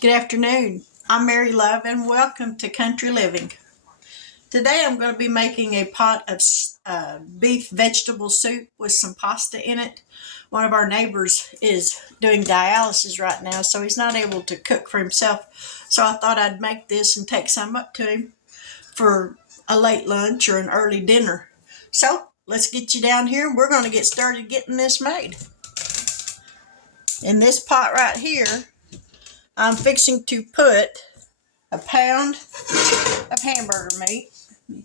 Good afternoon. I'm Mary Love and welcome to Country Living. Today I'm going to be making a pot of beef vegetable soup with some pasta in it. One of our neighbors is doing dialysis right now, so he's not able to cook for himself. So I thought I'd make this and take some up to him for a late lunch or an early dinner. So let's get you down here and we're going to get started getting this made. In this pot right here, I'm fixing to put a pound of hamburger meat.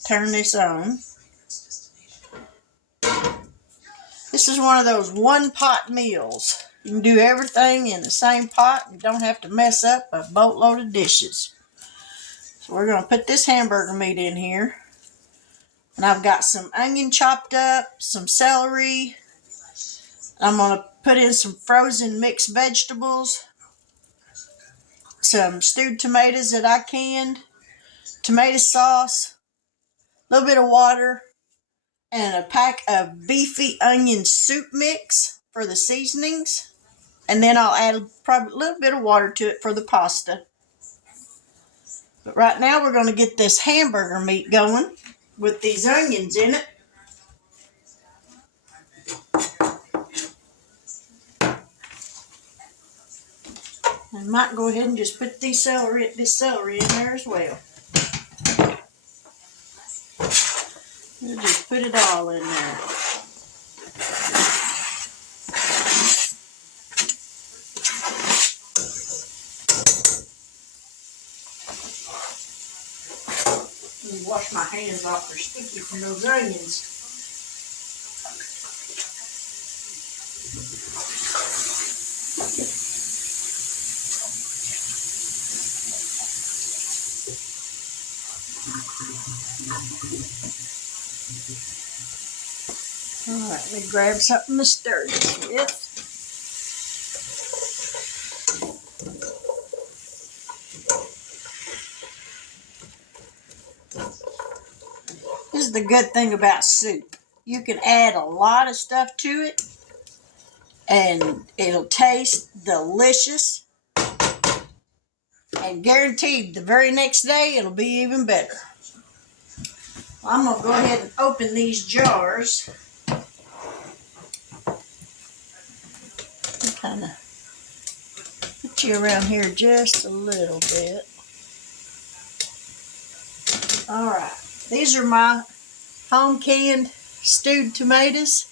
Turn this on. This is one of those one pot meals. You can do everything in the same pot and don't have to mess up a boatload of dishes. So we're going to put this hamburger meat in here. And I've got some onion chopped up, some celery. I'm going to put in some frozen mixed vegetables, some stewed tomatoes that I canned, tomato sauce, a little bit of water, and a pack of beefy onion soup mix for the seasonings. And then I'll add probably a little bit of water to it for the pasta. But right now we're going to get this hamburger meat going with these onions in it. I might go ahead and just put this celery in there as well. We'll just put it all in there. Let me wash my hands off, they're sticky from those onions. Alright, let me grab something to stir this with. This is the good thing about soup. You can add a lot of stuff to it and it'll taste delicious. And guaranteed the very next day it'll be even better. I'm going to go ahead and open these jars. Kind of put you around here just a little bit. Alright, these are my home canned stewed tomatoes.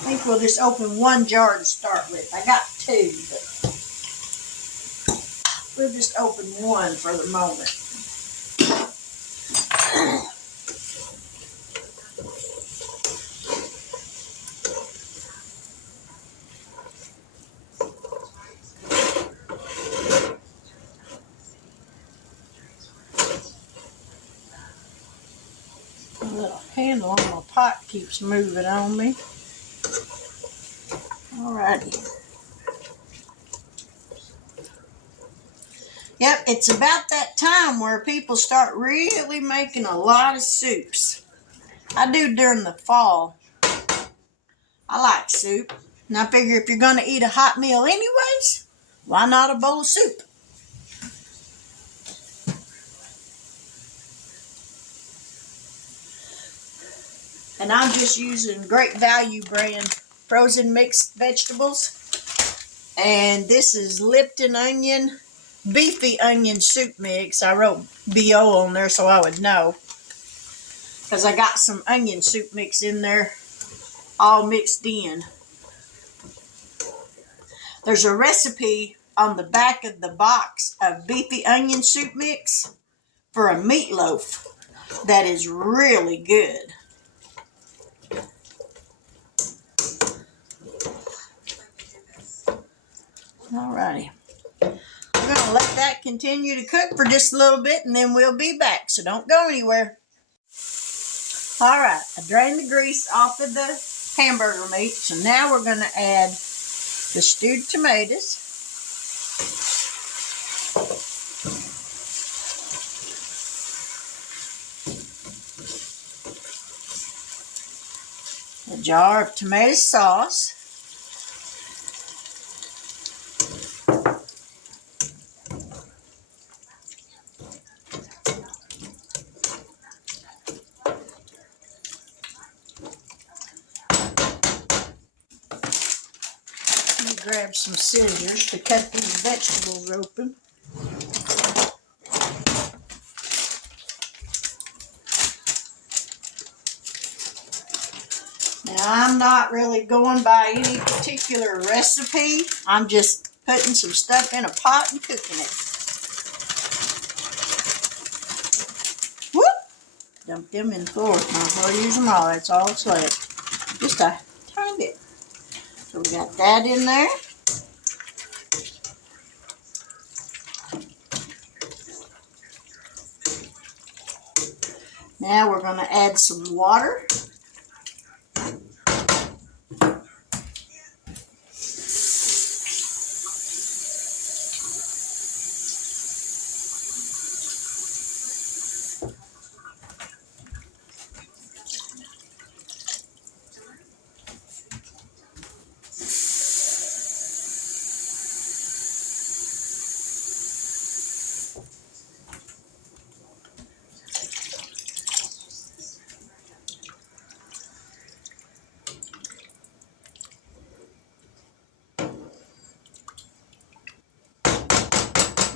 I think we'll just open one jar to start with. I got two, but we'll just open one for the moment. The little handle on my pot keeps moving on me. Alrighty. Yep, it's about that time where people start really making a lot of soups. I do during the fall. I like soup. And I figure if you're going to eat a hot meal anyways, why not a bowl of soup? And I'm just using Great Value brand frozen mixed vegetables. And this is Lipton onion, beefy onion soup mix. I wrote B.O. on there so I would know. Because I got some onion soup mix in there, all mixed in. There's a recipe on the back of the box of beefy onion soup mix for a meatloaf that is really good. Alrighty. We're going to let that continue to cook for just a little bit and then we'll be back, so don't go anywhere. Alright, I drained the grease off of the hamburger meat, so now we're going to add the stewed tomatoes. jar of tomato sauce. Let me grab some scissors to cut these vegetables open. Now, I'm not really going by any particular recipe. I'm just putting some stuff in a pot and cooking it. Whoop! Dump them in the floor. Not going to use them all. That's all it's left. Just a tiny bit. So we got that in there. Now we're going to add some water.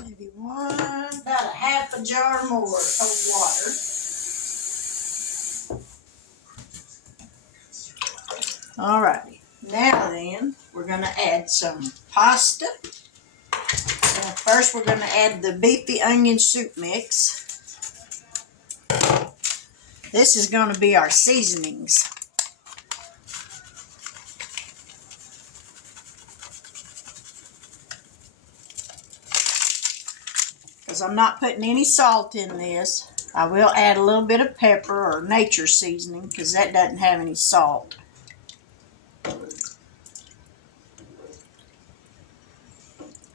Maybe about a half a jar more of water. Alrighty, now then, we're going to add some pasta. Now first we're going to add the beefy onion soup mix. This is going to be our seasonings. Because I'm not putting any salt in this. I will add a little bit of pepper or nature seasoning because that doesn't have any salt.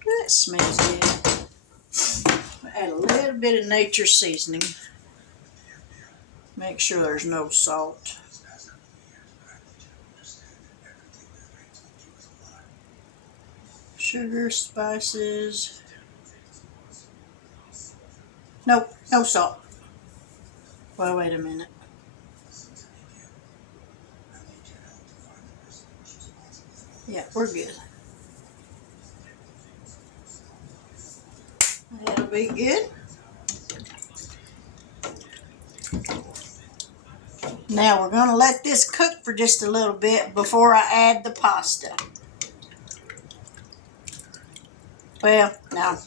That smells good. Add a little bit of nature seasoning. Make sure there's no salt. Sugar, spices. Nope, no salt. Well, wait a minute. Yeah, we're good. That'll be good. Now we're going to let this cook for just a little bit before I add the pasta. Well, now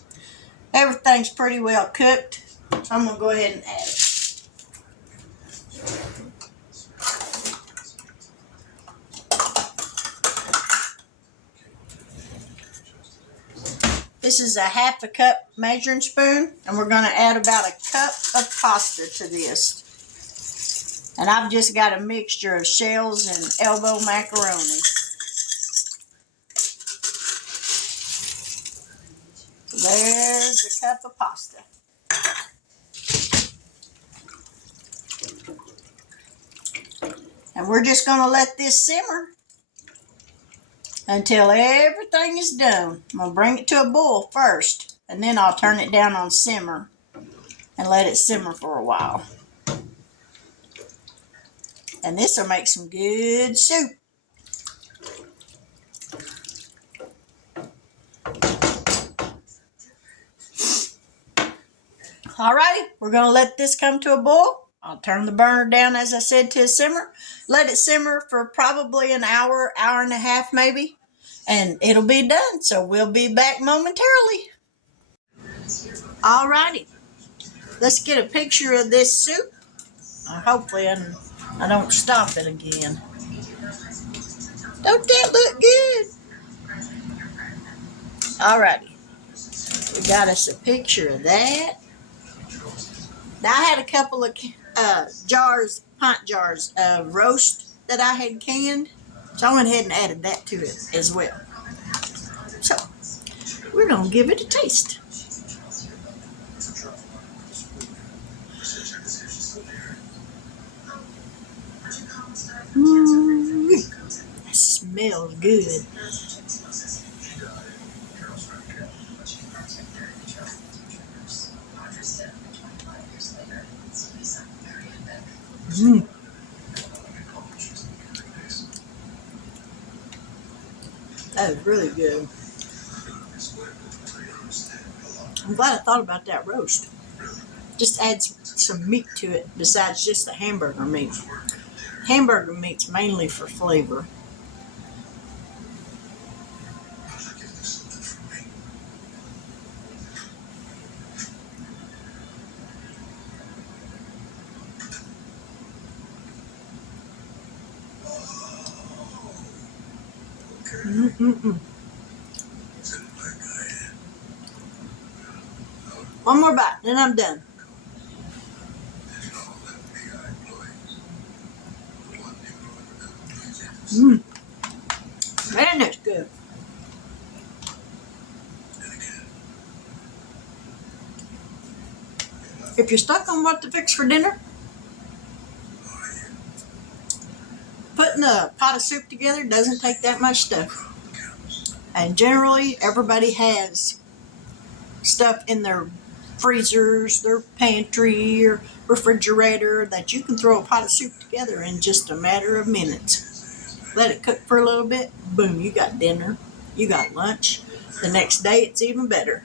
everything's pretty well cooked, so I'm going to go ahead and add it. This is a half a cup measuring spoon, and we're going to add about a cup of pasta to this. And I've just got a mixture of shells and elbow macaroni. So there's a cup of pasta. And we're just going to let this simmer until everything is done. I'm going to bring it to a boil first, and then I'll turn it down on simmer and let it simmer for a while. And this will make some good soup. Alrighty, we're going to let this come to a boil. I'll turn the burner down, as I said, to a simmer. Let it simmer for probably an hour, hour and a half maybe, and it'll be done. So we'll be back momentarily. Alrighty, let's get a picture of this soup. Hopefully I don't stop it again. Don't that look good? Alrighty, we got us a picture of that. Now I had a couple of pint jars of roast that I had canned, so I went ahead and added that to it as well. So we're gonna give it a taste. smells good. Mm. That is really good. I'm glad I thought about that roast. Just add some meat to it besides just the hamburger meat. Hamburger meat's mainly for flavor. Mm-mm-mm. One more bite, then I'm done. Man, that's good. If you're stuck on what to fix for dinner, putting a pot of soup together doesn't take that much stuff. And generally, everybody has stuff in their freezers, their pantry, or refrigerator that you can throw a pot of soup together in just a matter of minutes. Let it cook for a little bit, boom, you got dinner, you got lunch. The next day, it's even better.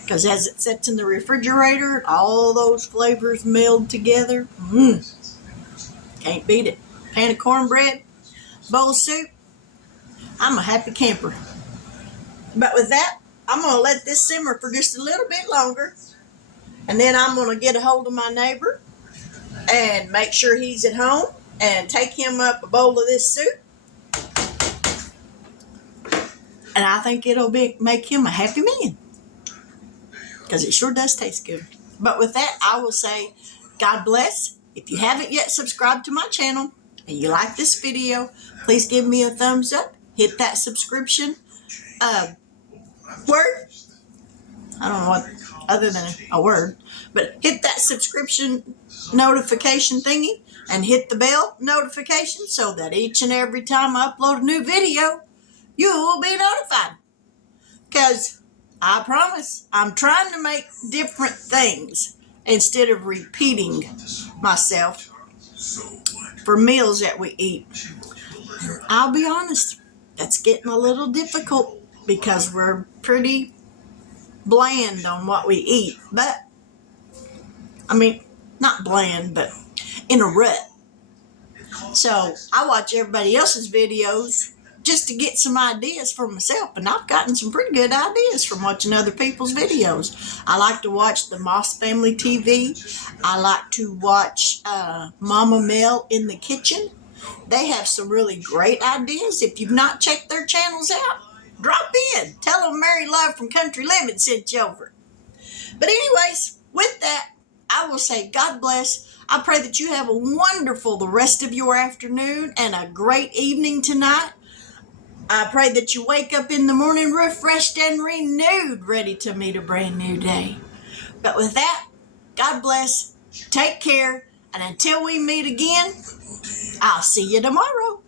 Because as it sits in the refrigerator, all those flavors meld together. Can't beat it. Pan of cornbread, bowl of soup. I'm a happy camper. But with that, I'm going to let this simmer for just a little bit longer. And then I'm going to get a hold of my neighbor and make sure he's at home and take him up a bowl of this soup. And I think it'll make him a happy man. Because it sure does taste good. But with that, I will say, God bless. If you haven't yet subscribed to my channel and you like this video, please give me a thumbs up. Hit that subscription word. I don't know what other than a word. But hit that subscription notification thingy and hit the bell notification so that each and every time I upload a new video, you will be notified. Because I promise I'm trying to make different things instead of repeating myself for meals that we eat. I'll be honest, that's getting a little difficult because we're pretty bland on what we eat. But, I mean, not bland, but in a rut. So I watch everybody else's videos just to get some ideas for myself, and I've gotten some pretty good ideas from watching other people's videos. I like to watch the Moss Family TV. I like to watch Mama Mel in the Kitchen. They have some really great ideas. If you've not checked their channels out, drop in. Tell them Mary Love from Country Living sent you over. But anyways, with that, I will say God bless. I pray that you have a wonderful the rest of your afternoon and a great evening tonight. I pray that you wake up in the morning refreshed and renewed, ready to meet a brand new day. But with that, God bless, take care, and until we meet again, I'll see you tomorrow.